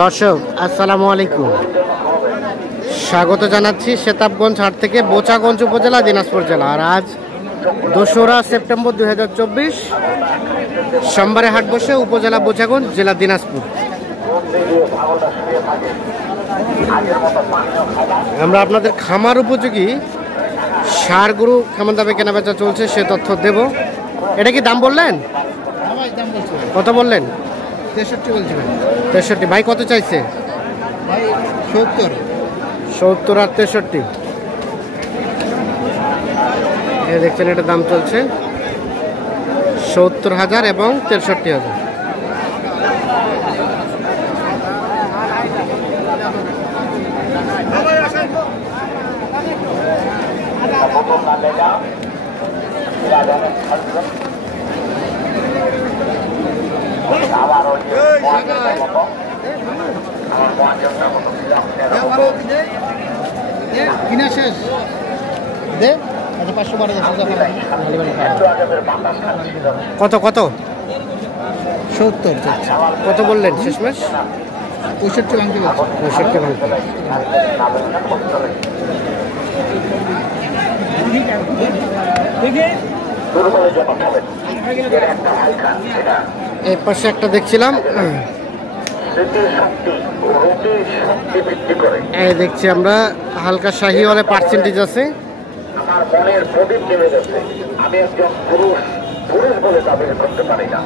দর্শক আসসালামু আলাইকুম, স্বাগত জানাচ্ছি সেতাবগঞ্জ হাট থেকে বোচাগঞ্জ উপজেলা দিনাজপুর জেলা। আর আজ 2রা সেপ্টেম্বর 2024 সোমবারে হাট বসে উপজেলা বোচাগঞ্জ, জেলা দিনাজপুর। আমরা আপনাদের খামার উপযোগী ষাঁড় গরু কেমন দামে কেনাবেচা চলছে সে তথ্য দেব। এটা কি দাম বললেন? কত বললেন? 63 বলছি ভাই। 63 ভাই কত চাইছে? ভাই 70 আর 63। দেখছেন এটা দাম চলছে 70,000 এবং 63,000। কিনা শেষ দে 512 কত কত? 70 কত বললেন শেষমেশ? 65 ভাঙতে বলছি। 65 ভাঙতে। এই পাশে একটা দেখছিলাম, এই দেখছি আমরা হালকা শাহিওয়ালে পার্সেন্টেজ আছে। আমার মনের প্রদীপ নেমে গেছে। আমি একজন পুরুষ বলে দাবি করতে পারি না।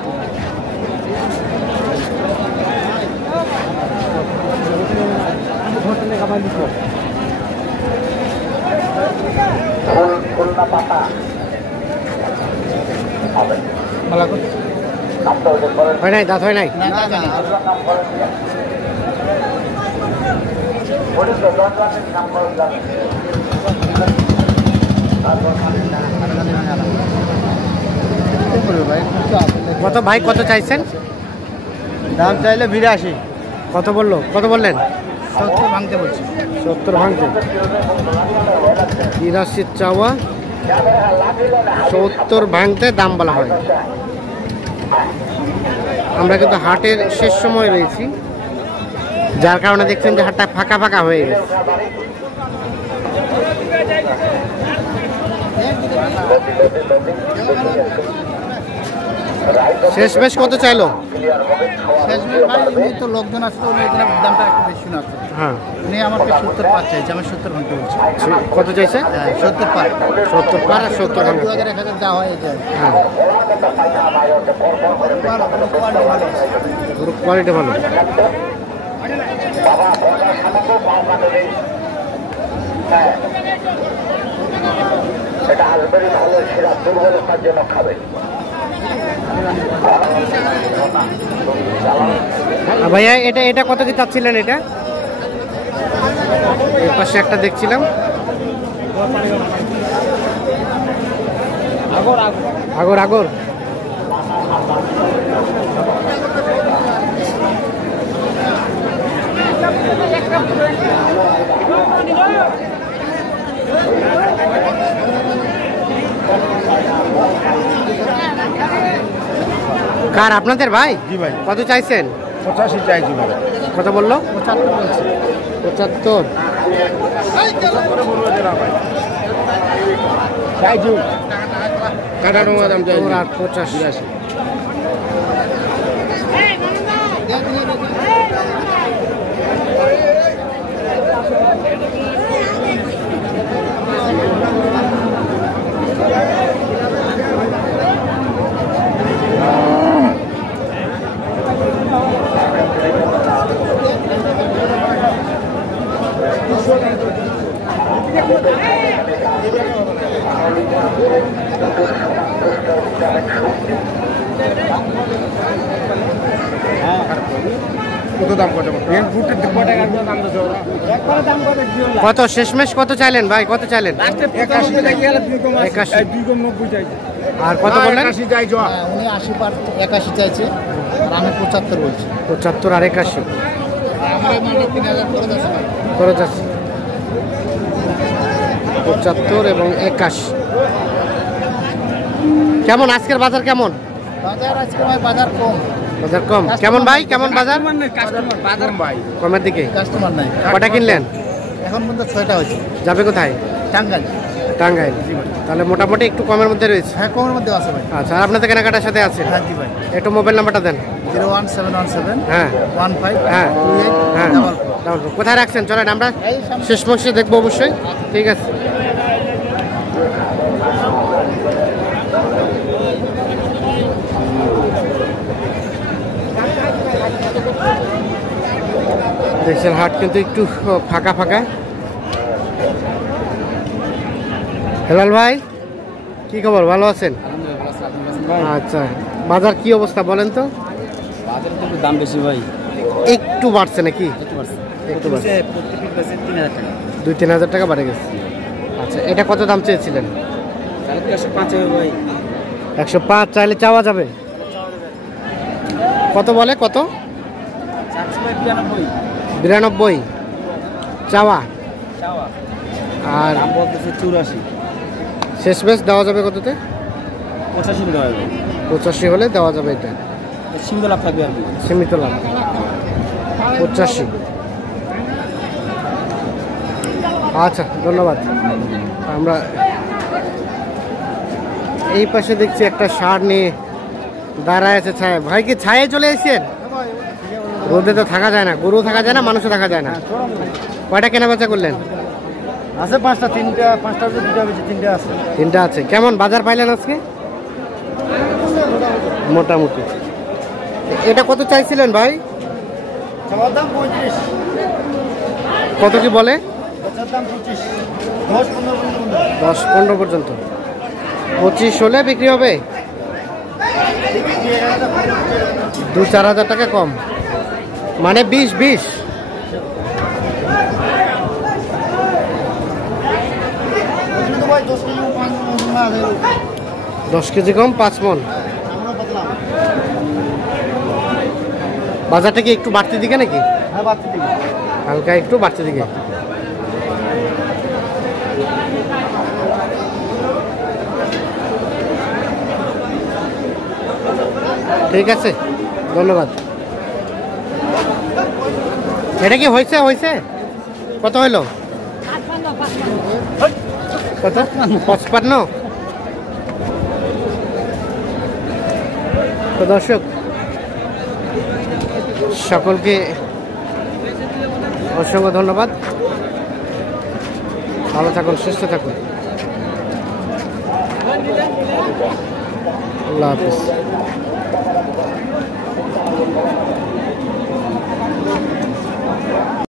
খুলনা পাতা হবে হয় নাই, দাঁত হয় নাই। কত ভাই কত চাইছেন? দাম চাইলে 82। কত বললো? কত বললেন? 70 ভাঙতে বলছি। 70 ভাঙতে। 83 চাওয়া, 70 ভাঙতে দাম বলা হয়। আমরা কিন্তু হাটের শেষ সময় রয়েছি, যার কারণে দেখছেন যে হাটটা ফাঁকা ফাঁকা হয়ে গেছে। শেষমেশ কত চাইলো? শেষমেশ ভাই উনি তো লোকজন আসতো, উনি দামটা একটু বেশি না আসতো। হ্যাঁ, উনি আমাকে 70 চাইছে, আমি 70 ভাঙতে বলছি। কত চাইছে? 70 70 পার আর 70 ভাঙতে। 1000 যা হয়ে যায়। হ্যাঁ, গরুর কোয়ালিটি ভালো। এটা আসবেরই ভালো, সেরা দুর্বলতার জন্য খাবে। ভাইয়া এটা কত কি চাচ্ছিলেন? এটা এই পাশে একটা দেখছিলাম, আগর কার? আপনাদের ভাই? জি ভাই। কত চাইছেন? 85 চাইছি ভাই। কত বললো? 75 বলছি। 75। চাইছি কাটানো দাম চাই 85। কত শেষমেশ কত চাইলেন ভাই? কত চাইলেন? 81। আর কত বললেন? উনি 80 পার 81 চাইছে, আর আমি 75 বলছি। 75 আর 81 আমার মানে 3000 করে যাচ্ছে। 75 এবং 81। কেমন আজকের বাজার? কেমন বাজার? আজকে ভাই বাজার কম। বাজার কম। কেমন ভাই, কেমন বাজার? বাজার ভাই কমের দিকে। কাস্টমার নাই। কটা কিনলেন? এখন পর্যন্ত 6টা হয়েছে। যাবে কোথায়? টাঙ্গাইল। টাঙ্গাইল। তাহলে মোটামুটি একটু কমের মধ্যে রয়েছে। হ্যাঁ, কমের মধ্যে আছে ভাই। আচ্ছা, আর আপনাদের কেনাকাটার সাথে আছে? হ্যাঁ জি ভাই। একটু মোবাইল নাম্বারটা দেন। 01717 হ্যাঁ 15 হ্যাঁ 28 হ্যাঁ। 44। কোথায় রাখছেন? চলেন আমরা শেষ বক্সে দেখবো অবশ্যই। ঠিক আছে। দেখছেন হাট কিন্তু একটু ফাঁকা ফাঁকা। হেলাল ভাই, কি খবর? ভালো আছেন? আচ্ছা, বাজার কি অবস্থা বলেন তো? বাজারে তো দাম বেশি ভাই। একটু বাড়ছে নাকি? একটু বাড়ছে। 2-3 হাজার টাকা বাড়ে গেছে। আচ্ছা, এটা কত দাম চেয়েছিলেন? 105 চাইলে চাওয়া যাবে? কত বলে? কত? 92 চাওয়া। আর 84 শেষ বেশ দেওয়া যাবে কততে? 85 দেওয়া যাবে। 85 হলে দেওয়া যাবে। এটা সীমিত লাভ থাকবে আর কি। সীমিত লাভ। 85। আচ্ছা, ধন্যবাদ। আমরা এই পাশে দেখছি একটা ষাঁড় নিয়ে দাঁড়ায় আছে ছায়া। ভাই কি ছায়ে চলে এসেছেন? রোদে তো থাকা যায় না, গরু থাকা যায় না, মানুষও থাকা যায় না। কয়টা কেনা বেচা করলেন? আছে 5টা, 3টা, 5টা 2টা বেশি, 3টা আছে। 3টা আছে। কেমন বাজার পাইলেন আজকে? মোটামুটি। এটা কত চাইছিলেন ভাই? চাওয়ার দাম 35। কত কি বলে? বেচার দাম 25। 10-15 পর্যন্ত। 10-15 পর্যন্ত। 25 হলে বিক্রি হবে? 2-4 হাজার টাকা কম, মানে 20-20। ভাই 10 কেজি 5 মন আছে। 10 কেজি কম 5 মন। বাজারটা কি একটু বাড়তি দিকে নাকি? হ্যাঁ, বাড়তি দিকে। হালকা একটু বাড়তি দিকে। ঠিক আছে, ধন্যবাদ। এটা কি হয়েছে? কত হইল? কত? 55। তো দর্শক সকলকে অসংখ্য ধন্যবাদ। ভালো থাকুন, সুস্থ থাকুন। আল্লাহ হাফিজ।